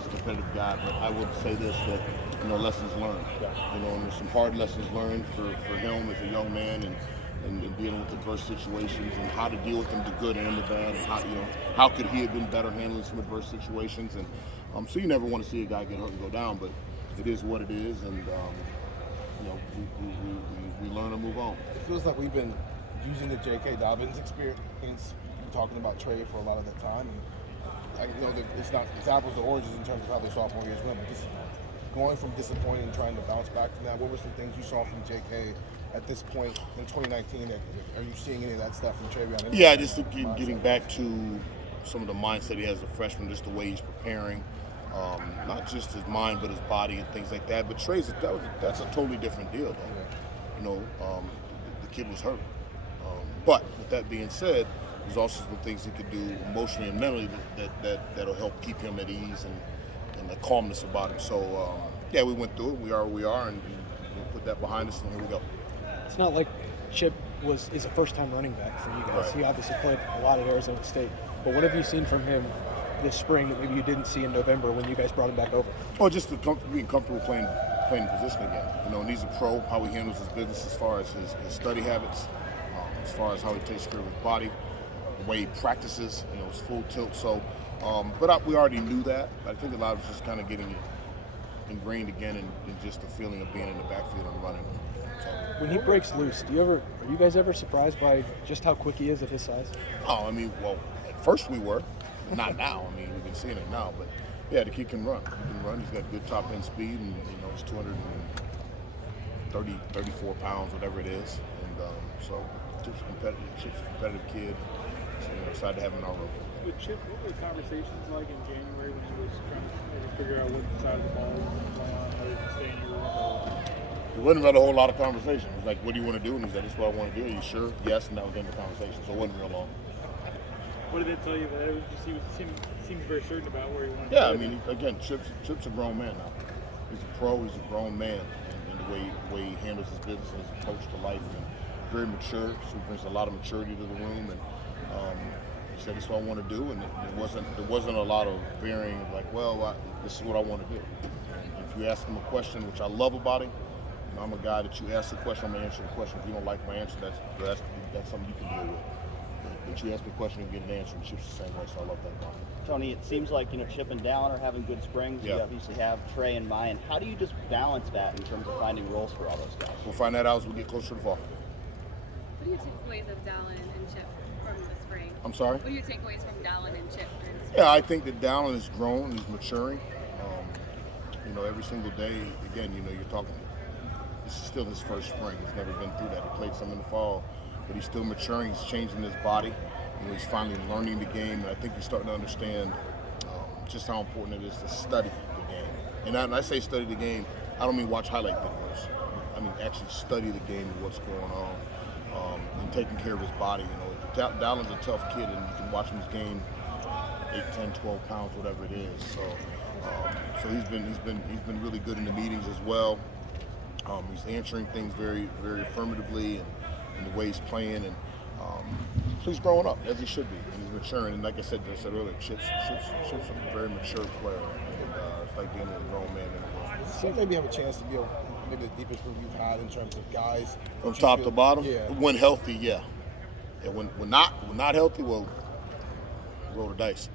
he's a competitive guy, but I would say this, that, lessons learned. And there's some hard lessons learned for him as a young man, and dealing with adverse situations and how to deal with them, the good and the bad, and how could he have been better handling some adverse situations. And so you never want to see a guy get hurt and go down, but it is what it is, and we learn and move on. It feels like we've been using the J.K. Dobbins experience, talking about Trey for a lot of that time. And I know that it's apples to oranges in terms of how the sophomore years went, but just going from disappointing and trying to bounce back from that, what were some things you saw from J.K. at this point in 2019? Are you seeing any of that stuff from TreVeyon Henderson? Yeah, just getting back to some of the mindset he has as a freshman, just the way he's preparing. Not just his mind, but his body and things like that. But Trey's that's a totally different deal, though. The kid was hurt. But with that being said, there's also some things he could do emotionally and mentally that'll help keep him at ease and the calmness about him. So we went through it. We are where we are, and we'll put that behind us, and here we go. It's not like Chip is a first-time running back for you guys. Right. He obviously played a lot at Arizona State. But what have you seen from him this spring that maybe you didn't see in November when you guys brought him back over? Oh, just being comfortable playing position again. And he's a pro, how he handles his business as far as his study habits, as far as how he takes care of his body, the way he practices, his full tilt. So, but we already knew that. I think a lot of it's just kind of getting ingrained again in just the feeling of being in the backfield and running. So, when he breaks loose, are you guys ever surprised by just how quick he is at his size? Oh, at first we were. Not now. We've been seeing it now. But, yeah, the kid can run. He can run. He's got good top-end speed, and, he's 34 pounds, whatever it is. And so Chip's a competitive kid. So, excited to have him in our room. With Chip, what were the conversations like in January when he was trying to figure out what side of the ball he was going to play on, how he was stay in your room? It wasn't really a whole lot of conversation. It was like, what do you want to do? And he said, this is what I want to do. Are you sure? Yes, and that was the end of the conversation. So it wasn't real long. What did they tell you? But it was just he seemed very certain about where he wanted to go. Yeah, again, Chip's a grown man now. He's a pro. He's a grown man, and the way he handles his business and his approach to life, and very mature. So he brings a lot of maturity to the room, and he said, "This is what I want to do." And there wasn't a lot of varying, like, this is what I want to do. And if you ask him a question, which I love about him, I'm a guy that you ask a question, I'm gonna answer the question. If you don't like my answer, that's something you can deal with. But you ask me a question and get an answer, and Chip's the same way, so I love that about him. Tony, it seems like Chip and Dallan are having good springs. Yeah. You obviously have Trey and Miyan. How do you just balance that in terms of finding roles for all those guys? We'll find that out as we get closer to the fall. What are your takeaways of Dallan and Chip from the spring? I'm sorry? What are your takeaways from Dallan and Chip during the spring? Yeah, I think that Dallan has grown, he's maturing. Every single day, again, you're talking, this is still his first spring. He's never been through that. He played some in the fall, but he's still maturing. He's changing his body. He's finally learning the game, and I think he's starting to understand just how important it is to study the game. And when I say study the game, I don't mean watch highlight videos. I mean actually study the game and what's going on, and taking care of his body. Dallan's a tough kid, and you can watch him his game 8, 10, 12 pounds, whatever it is. So he's been really good in the meetings as well. He's answering things very, very affirmatively, and the way he's playing, and so he's growing up as he should be, and he's maturing. And like I said earlier, Chip's a very mature player, and it's like dealing with a grown man in the world. So maybe you have a chance to be maybe the deepest group you've had in terms of guys from top to bottom. Yeah. When healthy, yeah. When not healthy, well, roll the dice.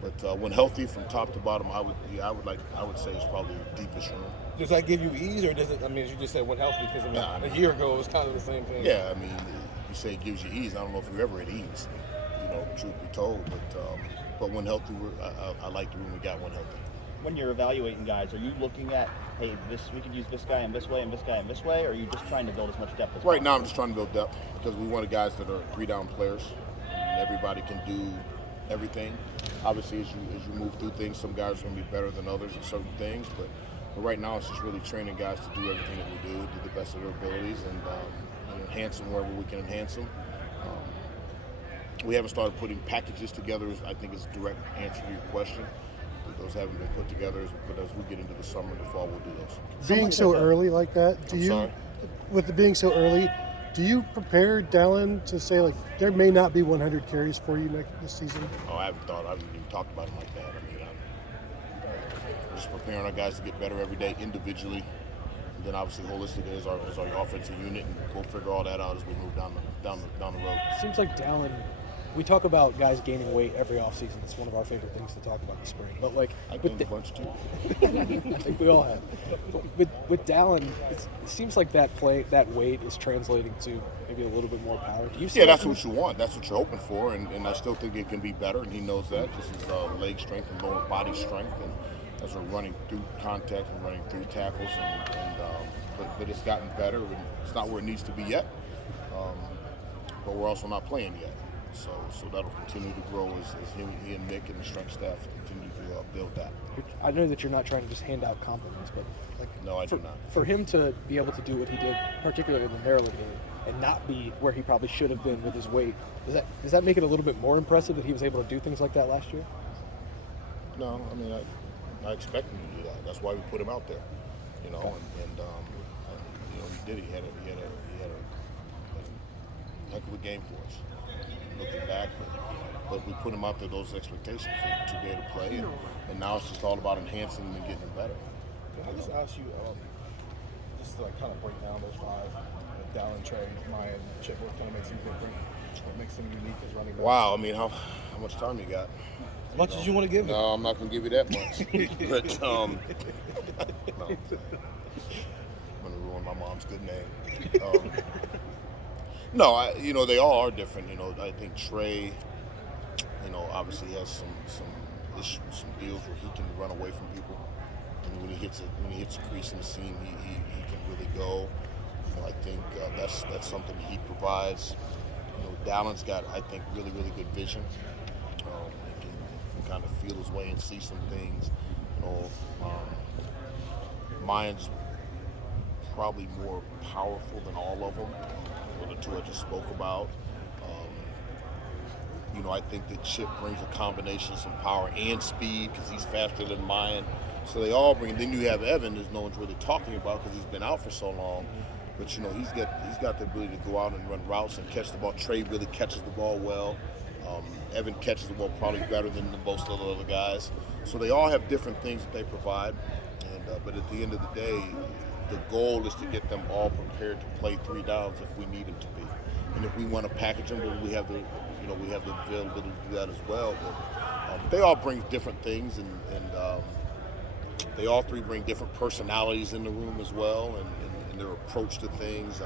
But when healthy, from top to bottom, I would say it's probably the deepest room. Does that give you ease, or does it? As you just said, when healthy, because a year ago it was kind of the same thing. Yeah, you say it gives you ease. I don't know if you're ever at ease, truth be told. But when healthy, I like the room we got when healthy. When you're evaluating guys, are you looking at, hey, we could use this guy in this way and this guy in this way, or are you just trying to build as much depth as possible? Right now, I'm just trying to build depth because we want guys that are 3-down players, and everybody can do everything. Obviously, as you move through things, some guys are going to be better than others in certain things, but right now it's just really training guys to do everything that we do the best of their abilities, and enhance them wherever we can enhance them. We haven't started putting packages together, I think is a direct answer to your question. Those haven't been put together, but as we get into the summer and the fall, we'll do those. Being so early like that, with it being so early, do you prepare Dallan to say, like, there may not be 100 carries for you this season? Oh, I haven't even talked about him like that. preparing our guys to get better every day individually. And then obviously holistically as our offensive unit, and we'll figure all that out as we move down the road. Seems like Dallan. We talk about guys gaining weight every offseason. It's one of our favorite things to talk about in the spring. But like, I gained a bunch too. I think we all have. But with Dallan, it seems like that weight is translating to maybe a little bit more power. Do you see? Yeah, that's what you want. That's what you're hoping for, and I still think it can be better. And he knows that. This is leg strength and lower body strength, and as we're running through contact and running through tackles, but it's gotten better, and it's not where it needs to be yet. But we're also not playing yet. So that'll continue to grow as he and Nick and the strength staff continue to build that. I know that you're not trying to just hand out compliments, but like, No, I do not. For him to be able to do what he did, particularly in the Maryland game, and not be where he probably should have been with his weight, does that make it a little bit more impressive that he was able to do things like that last year? No, I mean I expect him to do that. That's why we put him out there, you know, and you know he did. He had a heck of a game for us. Looking back, but we put him out there those expectations to be able to play, and now it's just all about enhancing him and getting him better. Can I just ask you, just to like kind of break down those five, Dallan, Trey, Miyan, Chip, what kind of makes them different? What makes them unique as running backs? Wow, I mean, how much time you got? As much as you want to give them. No, I'm not going to give you that much. But no, I'm going to ruin my mom's good name. No, you know, they all are different. You know, I think Trey, you know, obviously has some issues, some deals where he can run away from people. And when he hits a crease in the seam, he can really go. You know, I think that's something he provides. You know, Dallan's got, I think, really good vision. He can kind of feel his way and see some things. You know, Miyan's probably more powerful than all of them. The two I just spoke about. You know, I think that Chip brings a combination of some power and speed because he's faster than Miyan. So they all bring. Then you have Evan, as no one's really talking about because he's been out for so long. But you know, he's got the ability to go out and run routes and catch the ball. Trey really catches the ball well. Evan catches the ball probably better than most of the other guys. So they all have different things that they provide. And but at the end of the day, the goal is to get them all prepared to play 3 downs if we need them to be, and if we want to package them, we have the availability to do that as well. But they all bring different things, and they all three bring different personalities in the room as well, and their approach to things.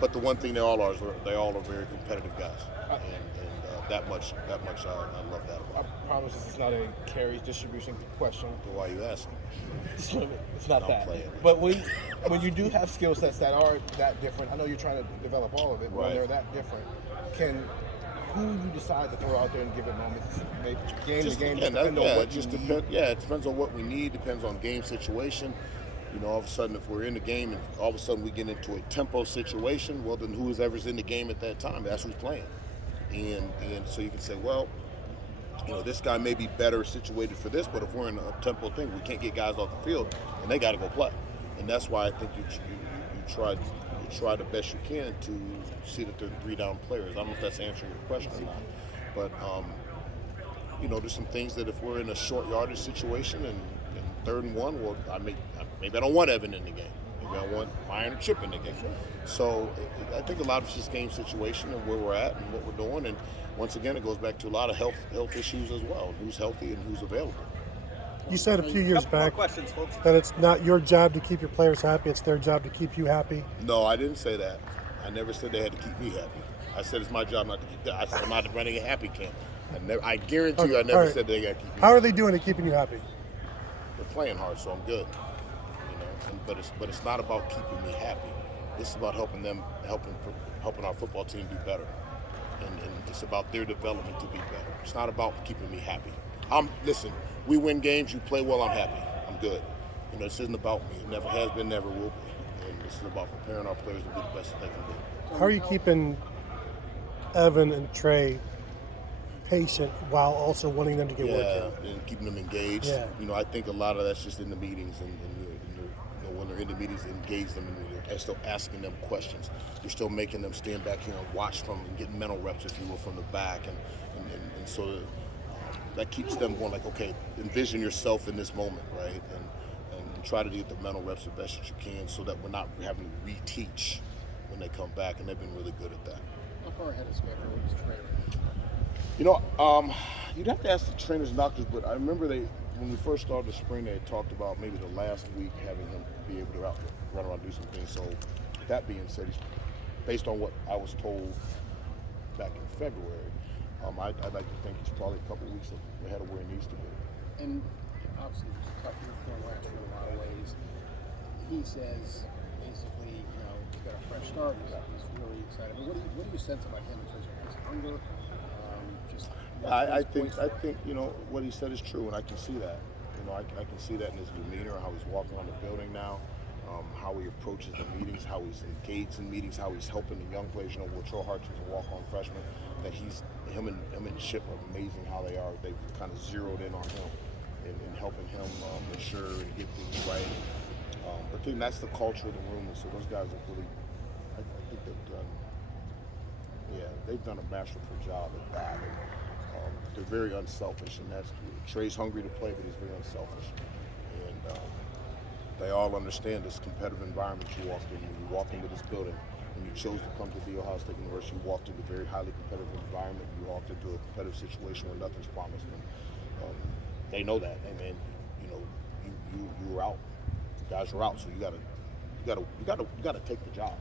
But the one thing they all are is they all are very competitive guys, and that much I love that about them. I promise this is not a carries distribution question. So why are you asking? It's not I'm that. playing. But when you do have skill sets that are that different, I know you're trying to develop all of it, but when Right. they're that different, who you decide to throw out there and give it moments? Maybe game to game, It depends. It depends on what we need, depends on game situation. You know, all of a sudden, if we're in the game and all of a sudden we get into a tempo situation, well, then whoever's in the game at that time, that's who's playing. And so you can say, well, you know, this guy may be better situated for this, but if we're in a tempo thing, we can't get guys off the field, and they got to go play. And that's why I think you try the best you can to see that they're 3-down players. I don't know if that's answering your question or not, but you know, there's some things that if we're in a short yardage situation and 3rd and 1, well, maybe I don't want Evan in the game. Maybe I want Miyan or Chip in the game. So I think a lot of it's just game situation and where we're at and what we're doing. And once again, it goes back to a lot of health issues as well. Who's healthy and who's available. You said a few years back that it's not your job to keep your players happy, it's their job to keep you happy. No, I didn't say that. I never said they had to keep me happy. I said it's my job not to keep them. I said I'm not running a happy camp. I guarantee you I never said they got to keep me How happy. are they doing at keeping you happy? They're playing hard, so I'm good. You know, but it's not about keeping me happy. It's about helping our football team do better, and it's about their development to be better. It's not about keeping me happy. Listen. We win games. You play well. I'm happy. I'm good. You know, this isn't about me. It never has been, never will be. And this is about preparing our players to be the best that they can be. How are you keeping Evan and Trey patient while also wanting them to get work in? And keeping them engaged. Yeah. You know, I think a lot of that's just in the meetings, and you know, when they're in the meetings, engage them, and you're still asking them questions. You're still making them stand back here and watch from and get mental reps, if you will, from the back, and so that keeps them going like, okay, envision yourself in this moment, right? And try to get the mental reps the best that you can so that we're not having to reteach when they come back, and they've been really good at that. How far ahead of schedule is Trey? You know, you'd have to ask the trainers and doctors, but I remember when we first started the spring, they had talked about maybe the last week having him be able to run around and do some things. So that being said, based on what I was told back in February, I'd like to think he's probably a couple of weeks ahead of where he needs to be. And obviously, it was a tough year for him last year in a lot of ways. He says, basically, he's got a fresh start. He's really excited. But what do you sense about him in terms of his hunger? I think what he said is true, and I can see that. I can see that in his demeanor, how he's walking around the building now, how he approaches the meetings, how he's engaged in meetings, how he's helping the young players. Will Troy Hart's a walk-on freshman. That him and Chip are amazing how they are. They've kind of zeroed in on him and helping him mature and get things right. But then that's the culture of the room, and so those guys are really, I think they've done a masterful job at that. And they're very unselfish, and that's Trey's hungry to play, but he's very unselfish. And they all understand this competitive environment you walked in. When you walk into this building, when you chose to come to the Ohio State University, you walked into a very highly competitive environment. You walked into a competitive situation where nothing's promised. And they know that, and you were out. Guys were out, so you gotta take the job.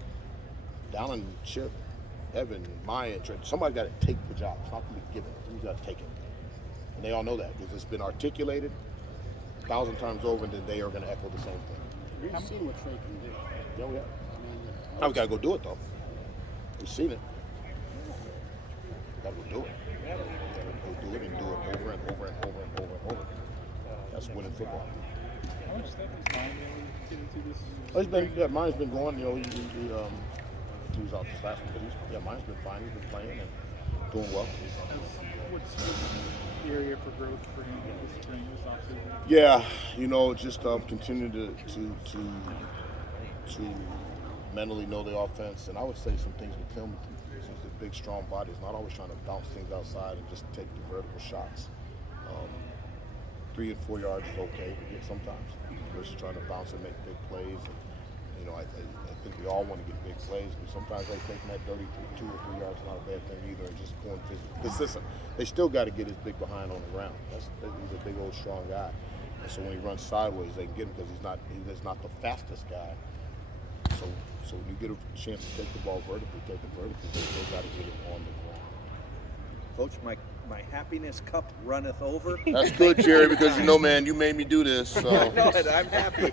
Dallan, Chip, Evan, Miyan, Trey, somebody got to take the job. It's not going to be given. You got to take it, and they all know that because it's been articulated 1,000 times over, and then they are going to echo the same thing. We've seen what Trey can do. Yeah, we have. I mean, Now we got to go do it though. We've seen it. We got to go do it. We got to go do it and do it over and over and over and over and over. That's winning football. How much stuff is Miyan get into this? Mine's been going. He was out this last one, but mine's been fine. He's been playing and doing well. What's the area for growth for him this spring, this offseason? Yeah, just continue to mentally know the offense, and I would say some things with him. He's a big, strong body. He's not always trying to bounce things outside and just take the vertical shots. 3 and 4 yards is okay, but sometimes versus trying to bounce and make big plays. And, I think we all want to get big plays, but sometimes taking that dirty 2 or 3 yards is not a bad thing either, and just going physical. Because listen, they still got to get his big behind on the ground. He's a big old strong guy, and so when he runs sideways, they can get him because he's not the fastest guy. So when you get a chance to take the ball vertically, take it vertically. They still got to get him on the ground. Coach, my happiness cup runneth over. That's good, Jerry, because man, you made me do this. So. I know it. I'm happy.